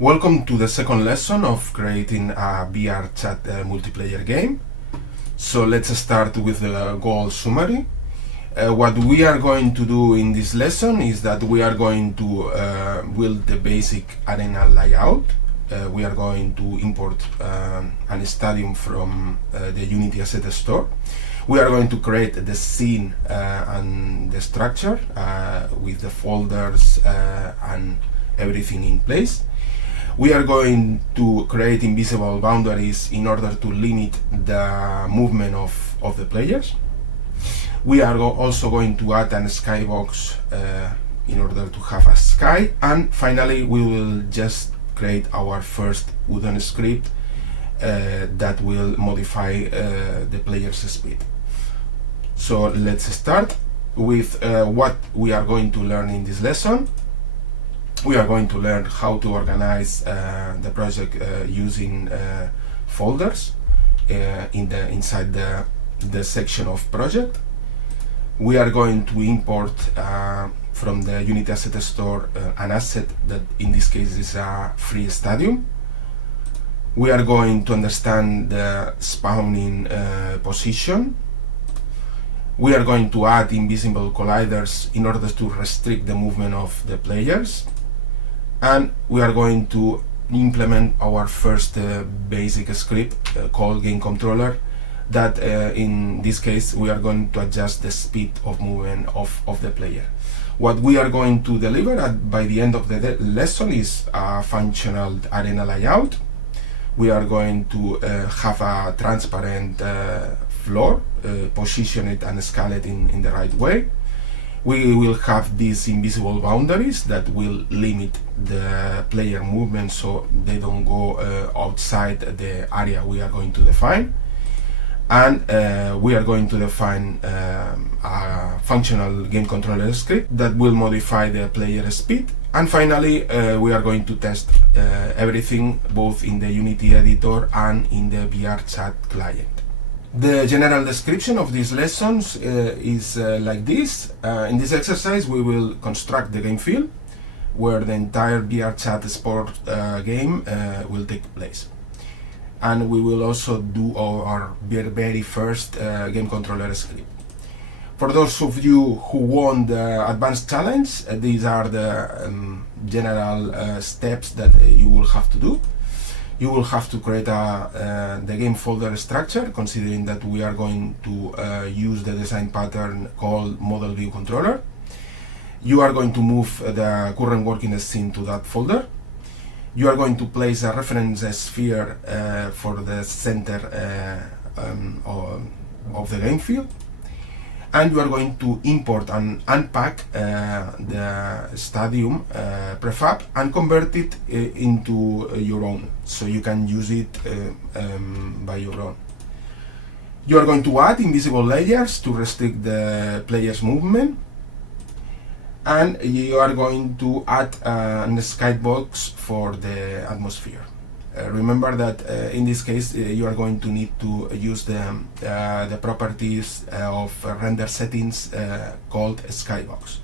Welcome to the second lesson of creating a VRChat multiplayer game. So let's start with the goal summary. What we are going to do in this lesson is that we are going to build the basic arena layout. We are going to import a stadium from the Unity asset store. We are going to create the scene and the structure with the folders and everything in place. We are going to create invisible boundaries in order to limit the movement of the players. We are also going to add a skybox in order to have a sky, and finally we will just create our first wooden script that will modify the player's speed. So let's start with what we are going to learn in this lesson. We are going to learn how to organize the project using folders inside the section of project. We are going to import from the Unity asset store an asset that in this case is a free stadium. We are going to understand the spawning position. We are going to add invisible colliders in order to restrict the movement of the players. And we are going to implement our first basic script called GameController that in this case we are going to adjust the speed of movement of the player. What we are going to deliver by the end of the lesson is a functional arena layout. We are going to have a transparent floor, position it and scale it in the right way. We will have these invisible boundaries that will limit the player movement so they don't go outside the area we are going to define. And we are going to define a functional game controller script that will modify the player speed. And finally, we are going to test everything both in the Unity editor and in the VRChat client. The general description of these lessons is like this. In this exercise we will construct the game field where the entire VRChat sport game will take place. And we will also do our very first game controller script. For those of you who won the advanced challenge, these are the general steps that you will have to do. You will have to create the game folder structure, considering that we are going to use the design pattern called Model View Controller. You are going to move the current working scene to that folder. You are going to place a reference sphere for the center of the game field. And you are going to import and unpack the stadium prefab and convert it into your own, so you can use it by your own. You are going to add invisible layers to restrict the player's movement, and you are going to add a skybox for the atmosphere. Remember that in this case you are going to need to use the properties of render settings called skybox.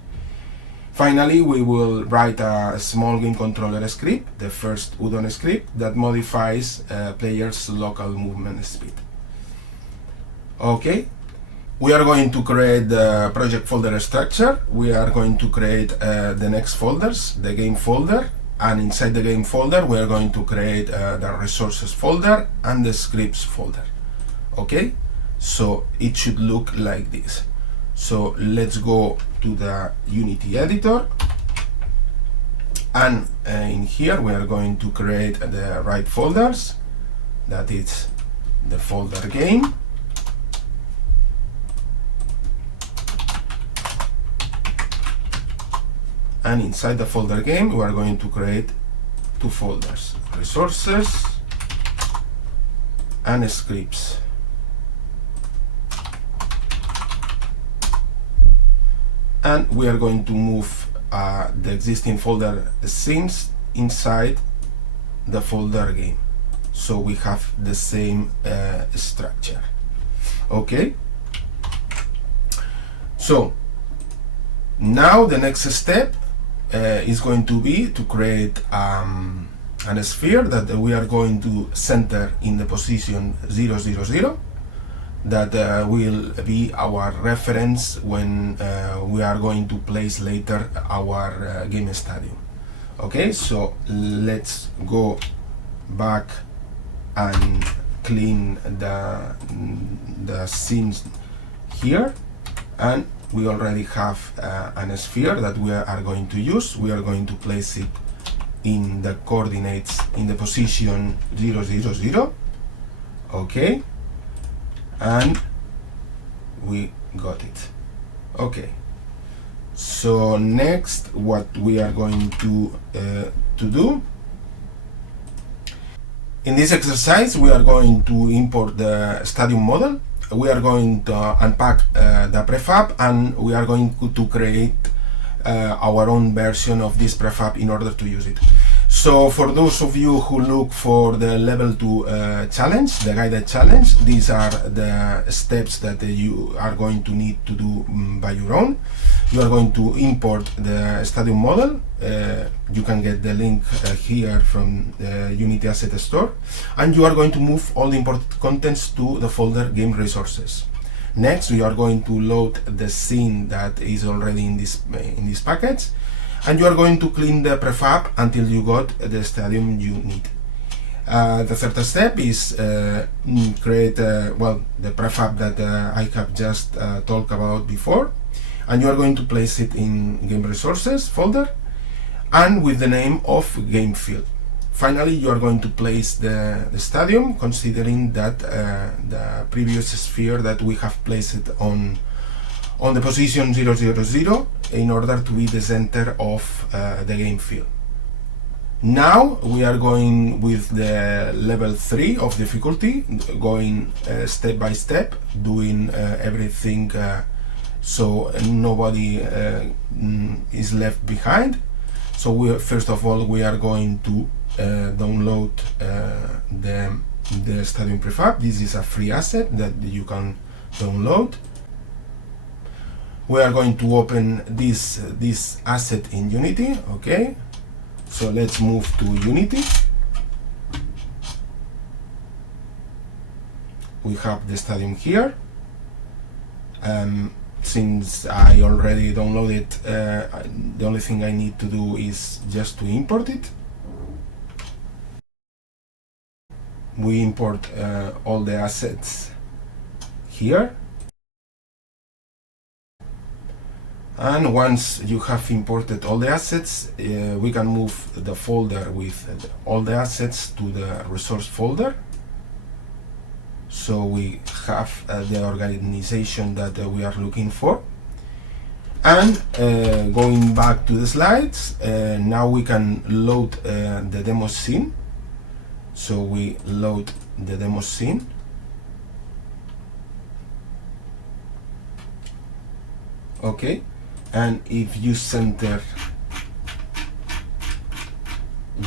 Finally, we will write a small game controller script, the first wooden script, that modifies players' local movement speed. Okay, we are going to create the project folder structure. We are going to create the next folders, the game folder, and inside the game folder we are going to create the resources folder and the scripts folder. Okay, so it should look like this. So let's go to the Unity editor, and in here we are going to create the right folders. That is the folder game, and inside the folder game we are going to create two folders, resources and scripts. And we are going to move the existing folder scenes inside the folder game, so we have the same structure. Okay, so now the next step is going to be to create an sphere that we are going to center in the position 0, 0, 0. That will be our reference when we are going to place later our game stadium. Okay, so let's go back and clean the scenes here, and we already have an sphere that we are going to use. We are going to place it in the coordinates in the position 0, 0, 0. Okay, and we got it. Okay, so next what we are going to do in this exercise, we are going to import the stadium model. We are going to unpack the prefab, and we are going to create our own version of this prefab in order to use it. So for those of you who look for the level 2 challenge, the guided challenge, these are the steps that you are going to need to do by your own. You are going to import the stadium model. You can get the link here from the Unity Asset Store, and you are going to move all the imported contents to the folder Game Resources. Next, we are going to load the scene that is already in this package, and you are going to clean the prefab until you got the stadium you need. The third step is create the prefab that I have just talked about before, and you are going to place it in Game Resources folder and with the name of Game Field. Finally, you are going to place the stadium, considering that the previous sphere that we have placed on the position 0, 0, 0 in order to be the center of the game field. Now we are going with the level 3 of difficulty, going step by step, doing everything so nobody is left behind. So first of all, we are going to download the stadium prefab. This is a free asset that you can download. We are going to open this asset in Unity. Okay, so let's move to Unity. We have the stadium here. Since I already downloaded, the only thing I need to do is just to import it. We import all the assets here, and once you have imported all the assets, we can move the folder with all the assets to the resource folder. So we have the organization that we are looking for. And going back to the slides, now we can load the demo scene. So we load the demo scene. Okay, and if you center,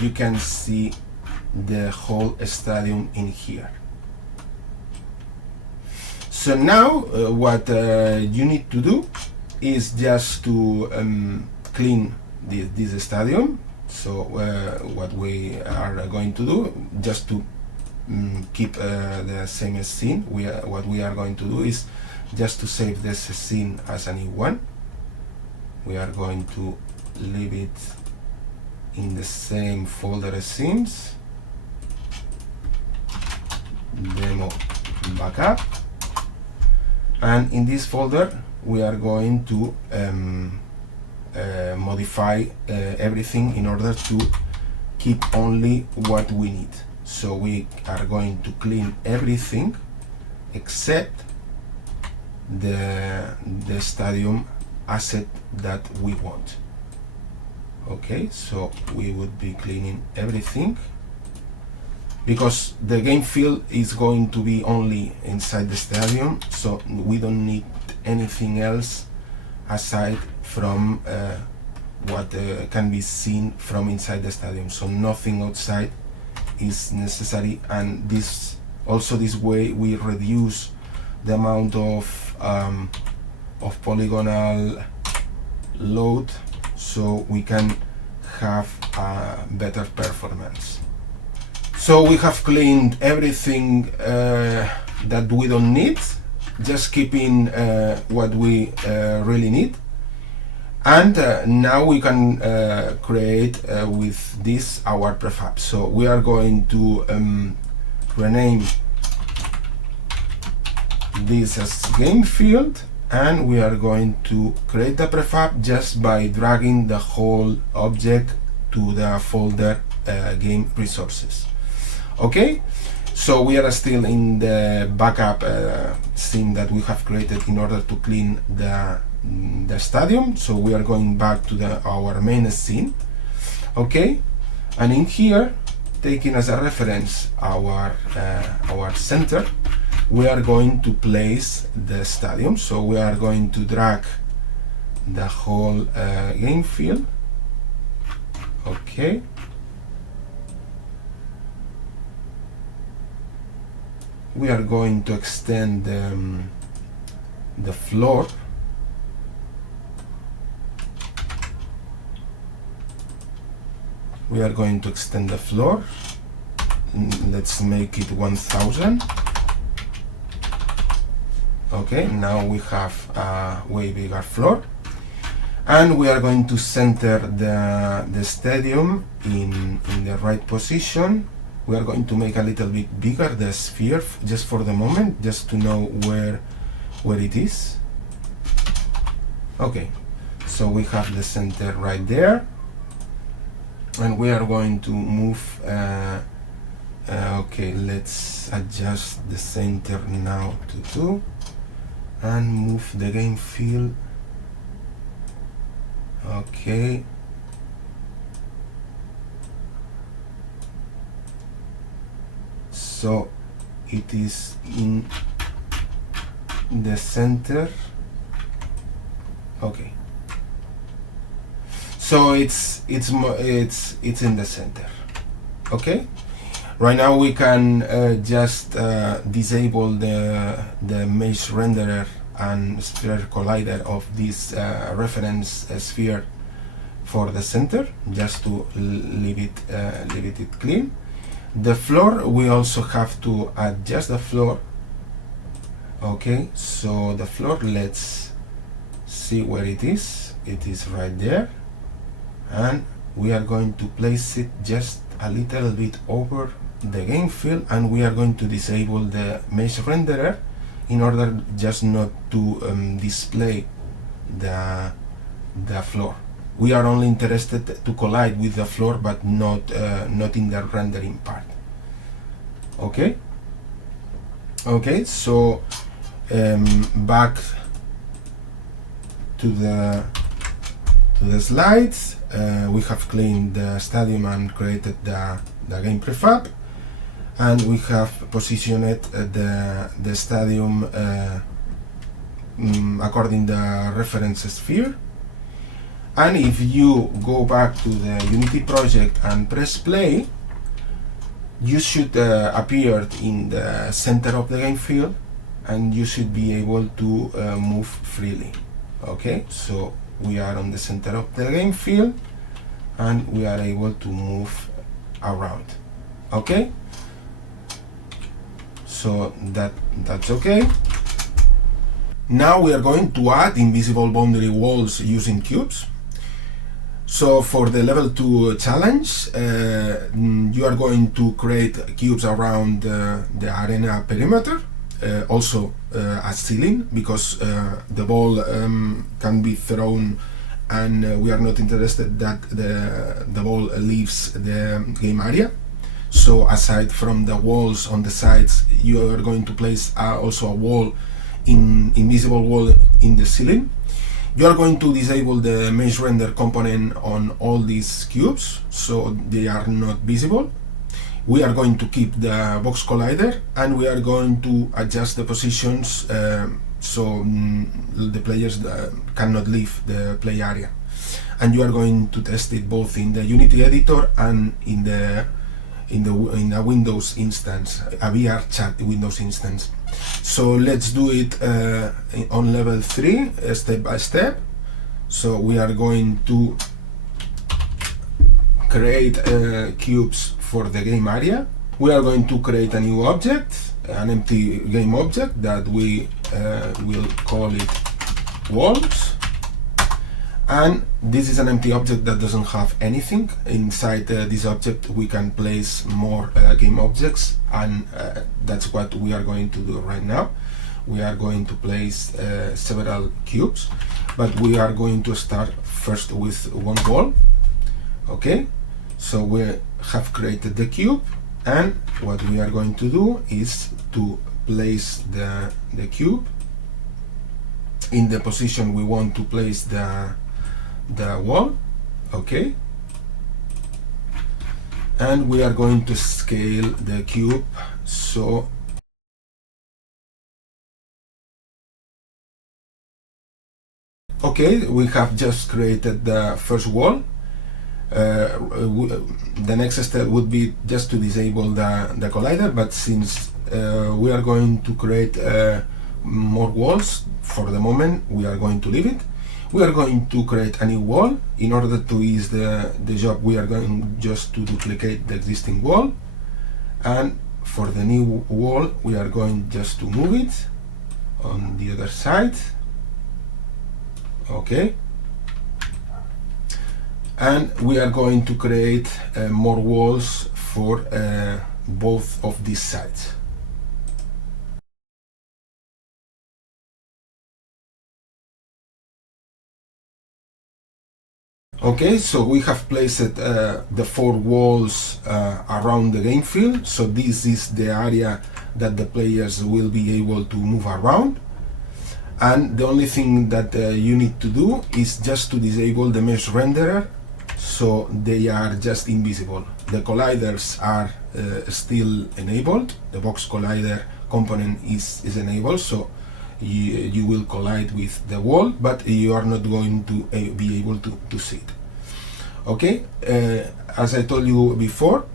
you can see the whole stadium in here. So now what you need to do is just to clean this stadium. So what we are going to do, just to keep the same scene, what we are going to do is just to save this scene as a new one. We are going to leave it in the same folder as scenes, demo backup, and in this folder we are going to modify everything in order to keep only what we need. So we are going to clean everything except the stadium asset that we want. Okay, so we would be cleaning everything because the game field is going to be only inside the stadium, so we don't need anything else aside from what can be seen from inside the stadium. So nothing outside is necessary, and this way we reduce the amount of polygonal load, so we can have a better performance. So we have cleaned everything that we don't need, just keeping what we really need. And now we can create with this our prefab. So we are going to rename this as game field, and we are going to create the prefab just by dragging the whole object to the folder game resources. Okay, so we are still in the backup scene that we have created in order to clean the stadium. So we are going back to our main scene. Okay, and in here, taking as a reference our center, we are going to place the stadium. So we are going to drag the whole game field. Okay, we are going to extend the floor. We are going to extend the floor. Let's make it 1000. Okay, now we have a way bigger floor. And we are going to center the stadium in the right position. We are going to make a little bit bigger the sphere just for the moment, just to know where it is. Okay, so we have the center right there. And we are going to move, okay, let's adjust the center now to 2 and move the game field. Okay, so it is in the center. Okay, so it's in the center. Okay, right now we can just disable the mesh renderer and sphere collider of this reference sphere for the center, just to leave it clean. The floor, we also have to adjust the floor. Okay, so the floor, let's see where it is. It is right there, and we are going to place it just a little bit over the game field, and we are going to disable the mesh renderer in order just not to display the floor. We are only interested to collide with the floor, but not in the rendering part. Okay. Okay, so back to the slides. We have cleaned the stadium and created the game prefab, and we have positioned the stadium according the reference sphere. And if you go back to the Unity project and press play, you should appear in the center of the game field, and you should be able to move freely. Okay, so we are on the center of the game field, and we are able to move around. Okay, so that's okay. Now we are going to add invisible boundary walls using cubes. So for the level 2 challenge, you are going to create cubes around the arena perimeter, also a ceiling, because the ball can be thrown, and we are not interested that the ball leaves the game area. So aside from the walls on the sides, you are going to place also a wall, invisible wall in the ceiling. You are going to disable the mesh render component on all these cubes, so they are not visible. We are going to keep the box collider, and we are going to adjust the positions so the players cannot leave the play area. And you are going to test it both in the Unity editor and in a Windows instance, a VRChat Windows instance. So let's do it on level 3, step by step. So we are going to create cubes for the game area. We are going to create a new object, an empty game object that we will call it walls. And this is an empty object that doesn't have anything. Inside this object we can place more game objects, and that's what we are going to do right now. We are going to place several cubes, but we are going to start first with one wall. Okay, so we have created the cube, and what we are going to do is to place the cube in the position we want to place the wall. Okay, and we are going to scale the cube so okay, we have just created the first wall. The next step would be just to disable the collider, but since we are going to create more walls, for the moment we are going to leave it. We are going to create a new wall. In order to ease the job, we are going just to duplicate the existing wall, and for the new wall we are going just to move it on the other side. Okay, and we are going to create more walls for both of these sides. Okay, so we have placed the 4 walls around the game field, so this is the area that the players will be able to move around. And the only thing that you need to do is just to disable the mesh renderer, so they are just invisible. The colliders are still enabled. The box collider component is enabled, so you will collide with the wall, but you are not going to be able to see it. Okay, as I told you before,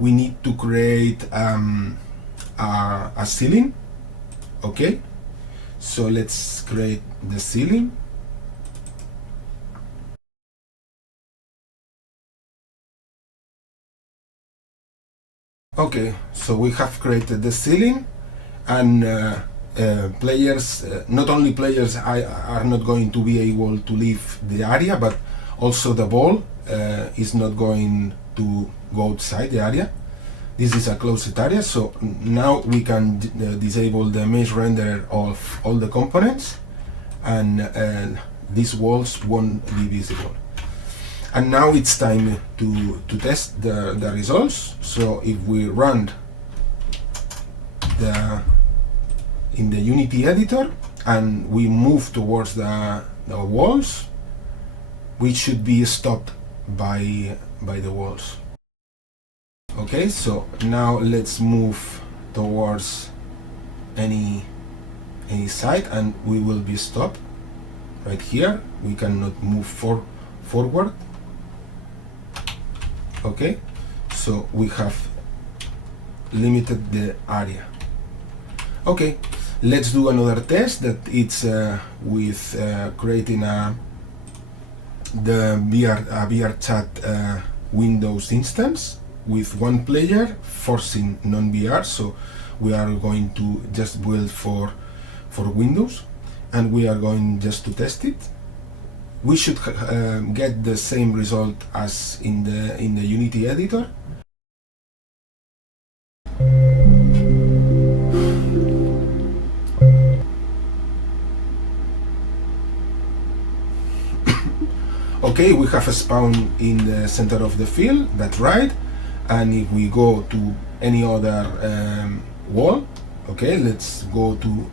we need to create a ceiling. Okay, so let's create the ceiling. Okay, so we have created the ceiling, and players, not only players are not going to be able to leave the area, but also the ball is not going to go outside the area. This is a closed area, so now we can disable the mesh renderer of all the components, and these walls won't be visible. And now it's time to test the results. So if we run in the Unity editor and we move towards the walls, we should be stopped by the walls. Okay, so now let's move towards any side and we will be stopped right here. We cannot move forward. Okay, so we have limited the area. Okay, let's do another test that it's with creating the VRChat Windows instance with one player forcing non-VR. So we are going to just build for Windows, and we are going just to test it. We should get the same result as in the Unity editor. Okay, we have a spawn in the center of the field, that's right. And if we go to any other wall, okay, let's go to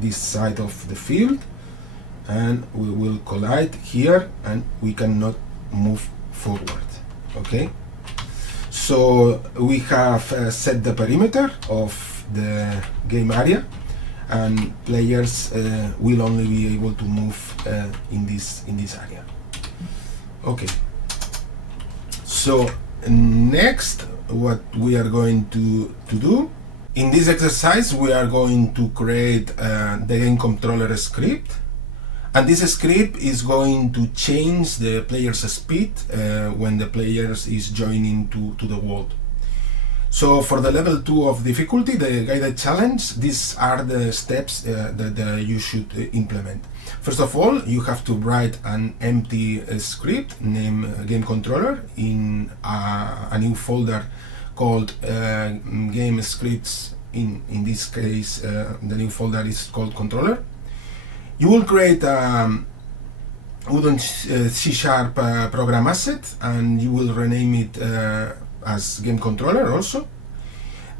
this side of the field, and we will collide here, and we cannot move forward. Okay, so we have set the perimeter of the game area, and players will only be able to move in this area. Okay, so next what we are going to do in this exercise, we are going to create the GameController script, and this script is going to change the player's speed when the players is joining to the world. So for the level 2 of difficulty, the guided challenge, these are the steps that you should implement. First of all, you have to write an empty script named GameController in a new folder called Game Scripts. In this case, the new folder is called Controller. You will create Udon C# program asset, and you will rename it as GameController also.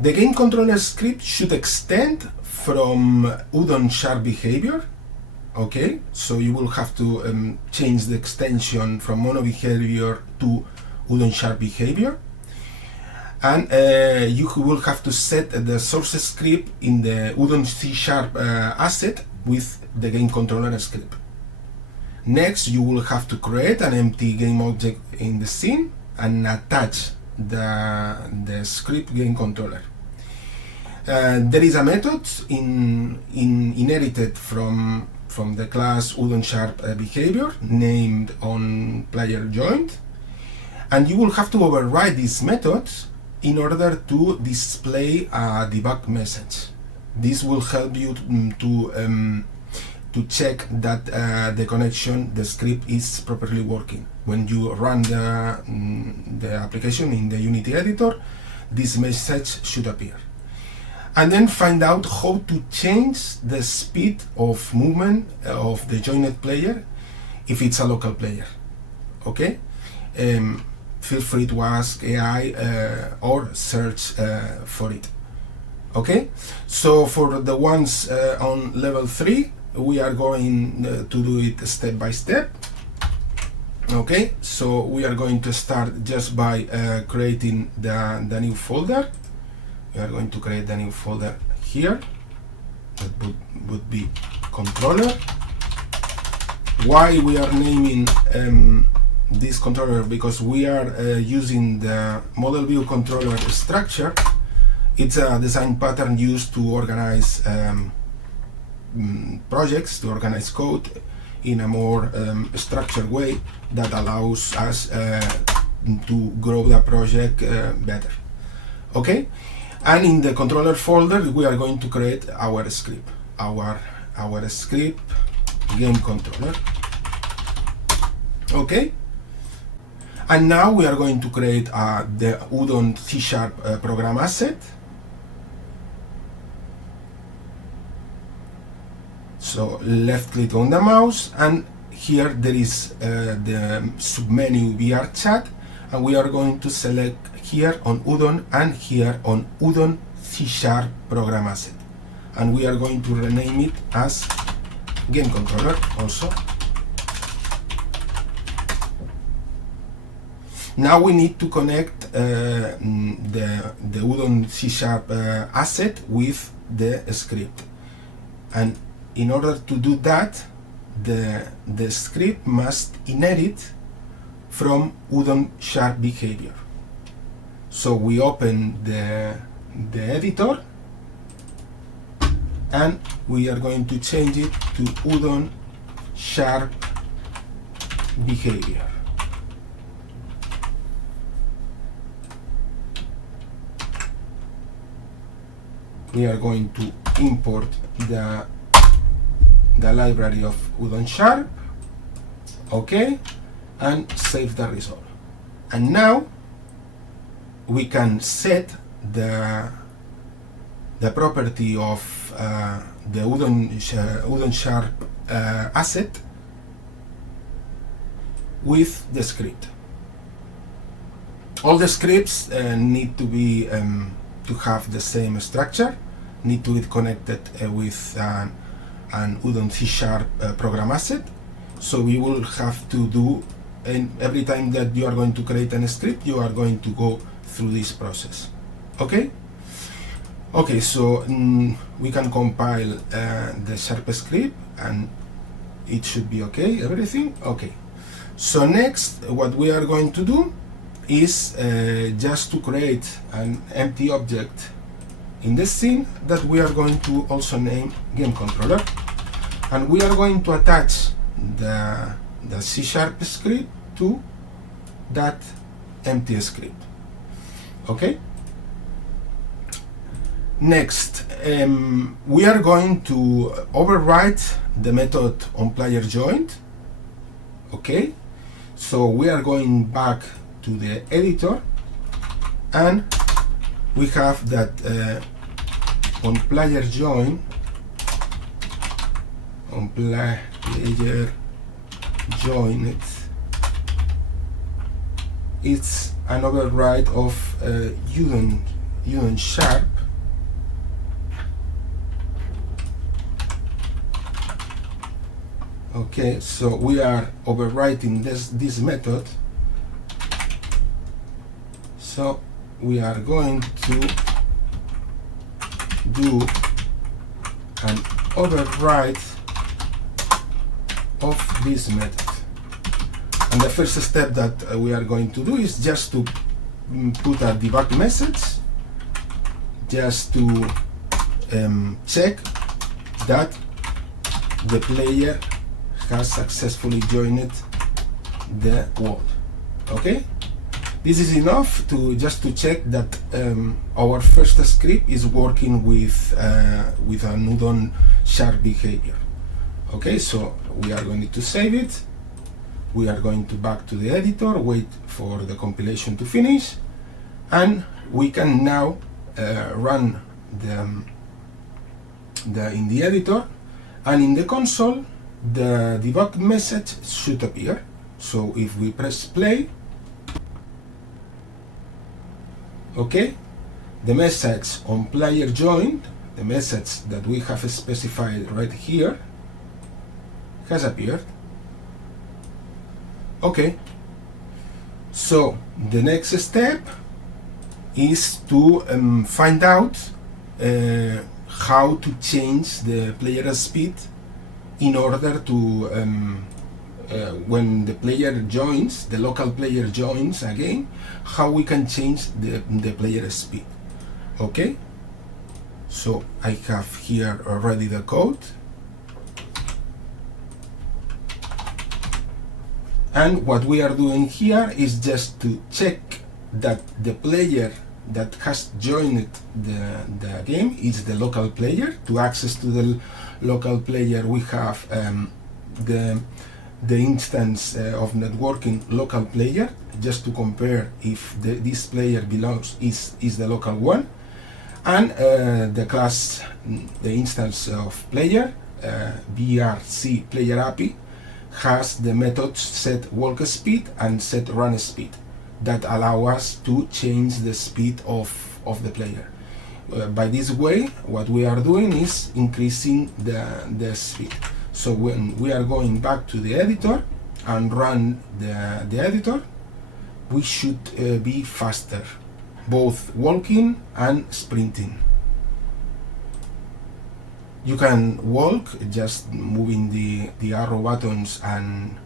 The GameController script should extend from Udon sharp behavior. Okay, so you will have to change the extension from mono behavior to Udon sharp behavior. And you will have to set the source script in the Udon C# asset with the GameController script. Next, you will have to create an empty game object in the scene and attach the script GameController. There is a method inherited from the class Udon sharp behavior named onPlayerJoined, and you will have to override this method in order to display a debug message. This will help you to check that the connection, the script is properly working. When you run the application in the Unity editor, this message should appear. And then find out how to change the speed of movement of the joined player if it's a local player. Okay? Feel free to ask AI or search for it. Okay? So for the ones on level 3, we are going to do it step by step. Okay, so we are going to start just by creating the new folder. We are going to create the new folder here. That would be controller. Why we are naming this controller? Because we are using the model view controller structure. It's a design pattern used to organize projects, to organize code in a more structured way that allows us to grow the project better. Okay, and in the controller folder we are going to create our script, our script GameController. Okay, and now we are going to create the Udon C# program asset. So left click on the mouse, and here there is the submenu VRChat, and we are going to select here on Udon and here on Udon C# program asset, and we are going to rename it as GameController also. Now we need to connect the Udon C# asset with the script, and in order to do that, the script must inherit from Udon sharp behavior. So we open the editor, and we are going to change it to Udon sharp behavior. We are going to import the library of Udon sharp. Okay, and save the result. And now we can set the property of the Udon sharp asset with the script. All the scripts need to be to have the same structure, need to be connected with an Udon C# program asset. So we will have to do, and every time that you are going to create a script, you are going to go through this process. Okay? Okay, so we can compile the sharp script, and it should be okay, everything. Okay. So next, what we are going to do is just to create an empty object in the scene that we are going to also name GameController, and we are going to attach the C# script to that empty script. Okay, Next, we are going to overwrite the method onPlayerJoined. Okay, so we are going back to the editor, and we have that onPlayerJoin, onPlayerJoined, it's an override of Unity sharp. Okay, so we are overwriting this method. So we are going to do an override of this method. And the first step that we are going to do is just to put a debug message, just to check that the player has successfully joined the world. Okay, this is enough to just to check that our first script is working with a Unity sharp behavior. Okay, so we are going to save it. We are going to back to the editor, wait for the compilation to finish, and we can now run in the editor, and in the console the debug message should appear. So if we press play, okay, the message onPlayerJoined, the message that we have specified right here, has appeared. Okay, so the next step is to find out how to change the player speed in order to when the player joins, the local player joins again, how we can change the player speed. Okay, so I have here already the code, and what we are doing here is just to check that the player that has joined the game is the local player. To access to the local player, we have the instance of networking local player, just to compare if this player belongs is the local one, and the class, the instance of player, VRC player API, has the methods set walk speed and set run speed that allow us to change the speed of the player. By this way, what we are doing is increasing the speed. So when we are going back to the editor and run the editor, we should be faster, both walking and sprinting. You can walk just moving the arrow buttons, and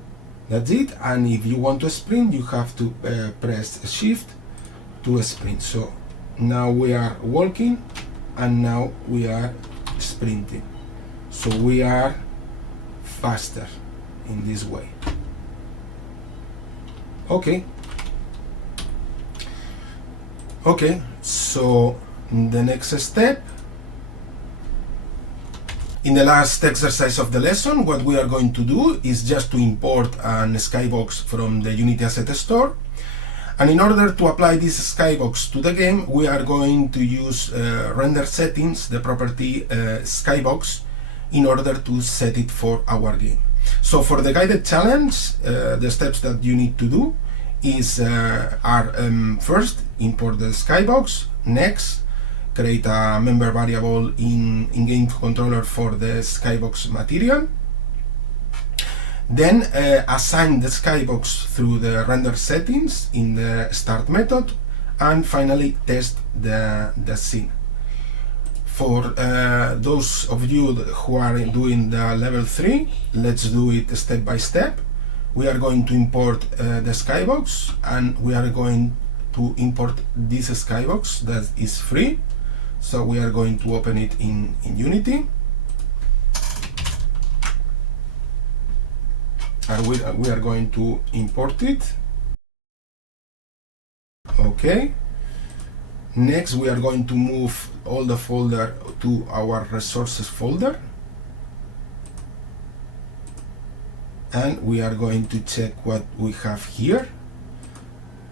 that's it. And if you want to sprint, you have to press shift to sprint. So now we are walking, and now we are sprinting. So we are faster in this way. Okay, so the next step, in the last exercise of the lesson, what we are going to do is just to import an skybox from the Unity Asset Store. And in order to apply this skybox to the game, we are going to use render settings, the property skybox, in order to set it for our game. So for the guided challenge, the steps that you need to do is first, import the skybox. Next, create a member variable in GameController for the skybox material. Then assign the skybox through the render settings in the start method, and finally test the scene. For those of you who are doing the level 3, let's do it step by step. We are going to import the skybox, and we are going to import this skybox that is free. So we are going to open it in Unity, and we are going to import it. Okay, Next, we are going to move all the folder to our resources folder, and we are going to check what we have here.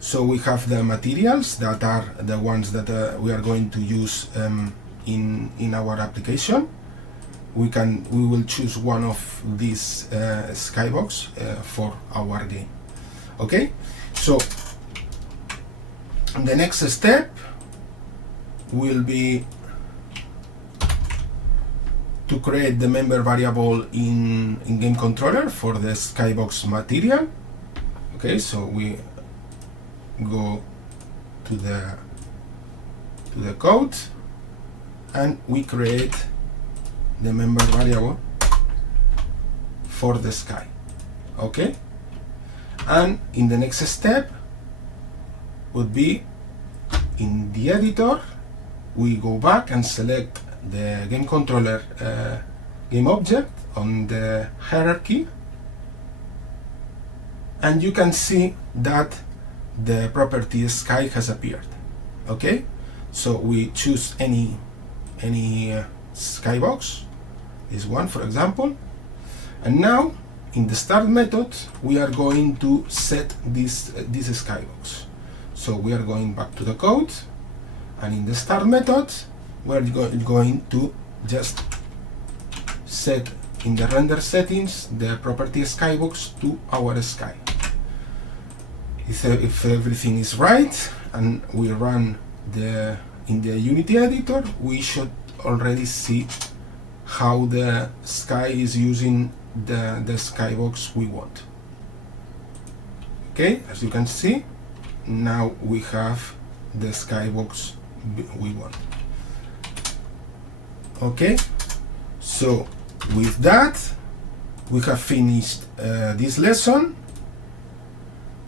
So we have the materials that are the ones that we are going to use in our application. We will choose one of these skybox for our game. Okay, so the next step will be to create the member variable in GameController for the skybox material. Okay, so we go to the code and we create the member variable for the sky. Okay, and in the next step would be in the editor, we go back and select the GameController game object on the hierarchy, and you can see that the property sky has appeared. Okay, so we choose any skybox, this one for example, and now in the start method we are going to set this skybox. So we are going back to the code, and in the start method we're going to just set in the render settings the property skybox to our sky. If everything is right and we run in the Unity editor, we should already see how the sky is using the skybox we want. Okay, as you can see, now we have the skybox we want. Okay, so with that we have finished this lesson.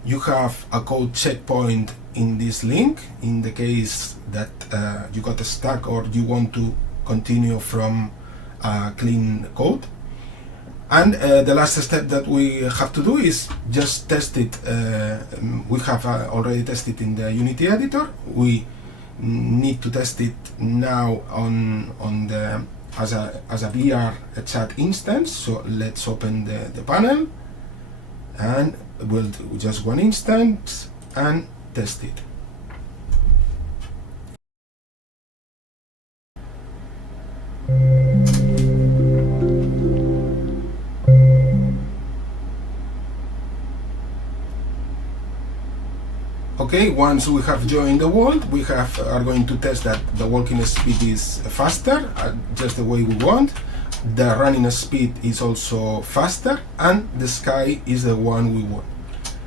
You have a code checkpoint in this link in the case that you got stuck or you want to continue from clean code. And the last step that we have to do is just test it. We have already tested in the Unity editor. We need to test it now on the as a VRChat instance. So let's open the panel and build just one instance and test it. Okay, once we have joined the world, we are going to test that the walking speed is faster, just the way we want. The running speed is also faster, and the sky is the one we want.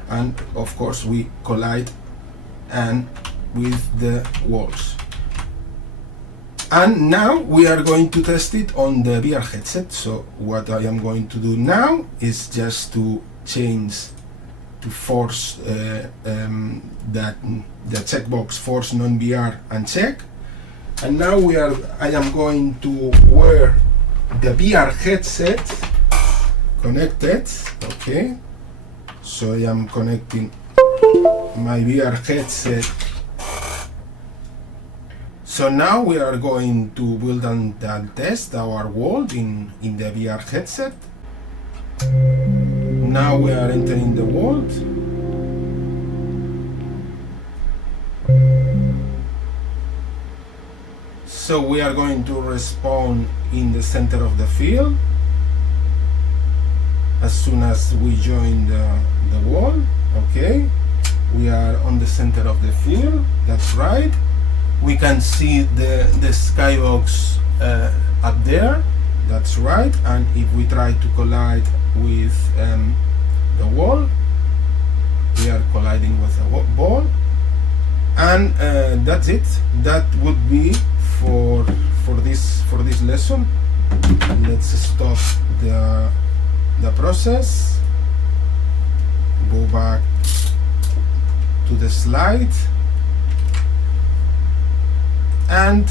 And of course, we collide with the walls. And now we are going to test it on the VR headset. So what I am going to do now is just to change to force that the checkbox force non-VR uncheck, and now I am going to wear the VR headset connected. Okay, so I am connecting my VR headset. So now we are going to build and test our world in the VR headset. Now we are entering the world. So we are going to respawn in the center of the field as soon as we join the world. Okay, we are on the center of the field, that's right. We can see the skybox up there, that's right. And if we try to collide with the wall, we are colliding with a ball, and that's it. That would be for this lesson. Let's stop the process, go back to the slide, and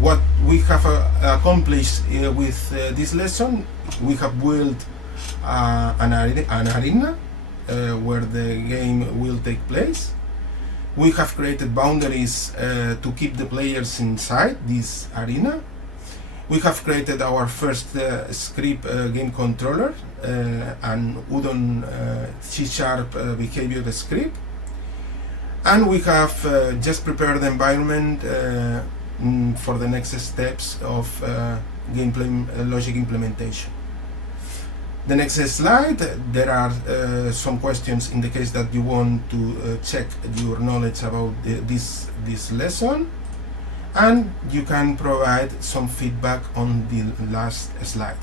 what we have accomplished with this lesson, we have built an arena where the game will take place. We have created boundaries to keep the players inside this arena. We have created our first script GameController and Udon C# behavior script. And we have just prepared the environment for the next steps of gameplay logic implementation. The next slide, there are some questions in the case that you want to check your knowledge about this lesson, and you can provide some feedback on the last slide.